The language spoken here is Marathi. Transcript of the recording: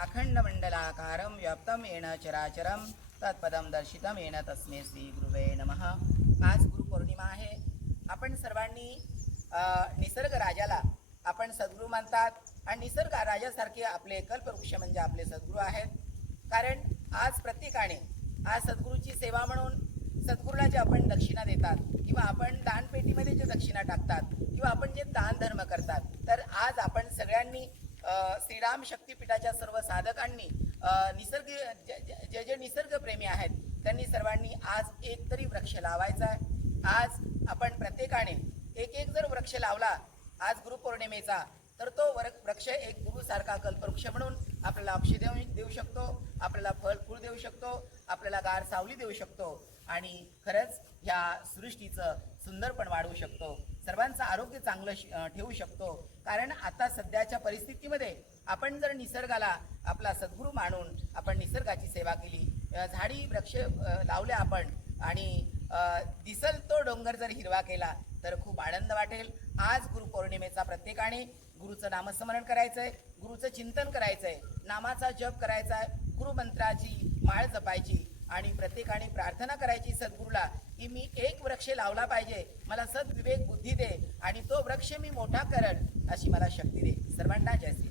अखंडमंडलाकारं व्याप्तं येन चराचरं तत्पदं दर्शितं येन तस्मै श्री गुरुवे नमः। आज गुरुपौर्णिमा आहे। आपण सर्वांनी निसर्ग राजाला आपण सद्गुरू मानतात आणि निसर्ग राजासारखे आपले कल्पवृक्ष म्हणजे आपले सद्गुरू आहेत। कारण आज प्रत्येकाने आज सद्गुरूची सेवा म्हणून सद्गुरूला जे आपण दक्षिणा देतात किंवा आपण दानपेटीमध्ये जे दक्षिणा टाकतात किंवा आपण जे दान धर्म करतात, तर आज आपण सगळ्यांनी श्रीराम शक्तीपीठाच्या सर्व साधकांनी निसर्ग जे जे निसर्गप्रेमी आहेत त्यांनी सर्वांनी आज एक तरी वृक्ष लावायचा आहे। आज आपण प्रत्येकाने एक एक जर वृक्ष लावला आज गुरुपौर्णिमेचा, तर तो वृक्ष एक गुरुसारखा कल्पवृक्ष म्हणून आपल्याला ऑक्सिजन देऊ शकतो, आपल्याला फळ फूल देऊ शकतो, आपल्याला गार सावली देऊ शकतो आणि खरंच ह्या सृष्टीचं सुंदरपण वाढवू शकतो, सर्वांचं आरोग्य चांगलं ठेवू शकतो। कारण आता सध्याच्या परिस्थितीमध्ये आपण जर निसर्गाला आपला सद्गुरू मानून आपण निसर्गाची सेवा केली, झाडी वृक्ष लावले आपण आणि दिसल तो डोंगर जर हिरवा केला तर खूप आनंद वाटेल। आज गुरुपौर्णिमेचा प्रत्येकाने गुरुचं नामस्मरण करायचं आहे, गुरुचं चिंतन करायचं आहे, नामाचा जप करायचा आहे, गुरुमंत्राची माळ जपायची आणि प्रत्येकाने प्रार्थना करायची सद्गुरूला की मी एक वृक्ष लावला पाहिजे, मला सद्विवेक बुद्धी दे आणि तो वृक्ष मी मोठा करल अशी मला शक्ती दे। सर्वांना जय श्री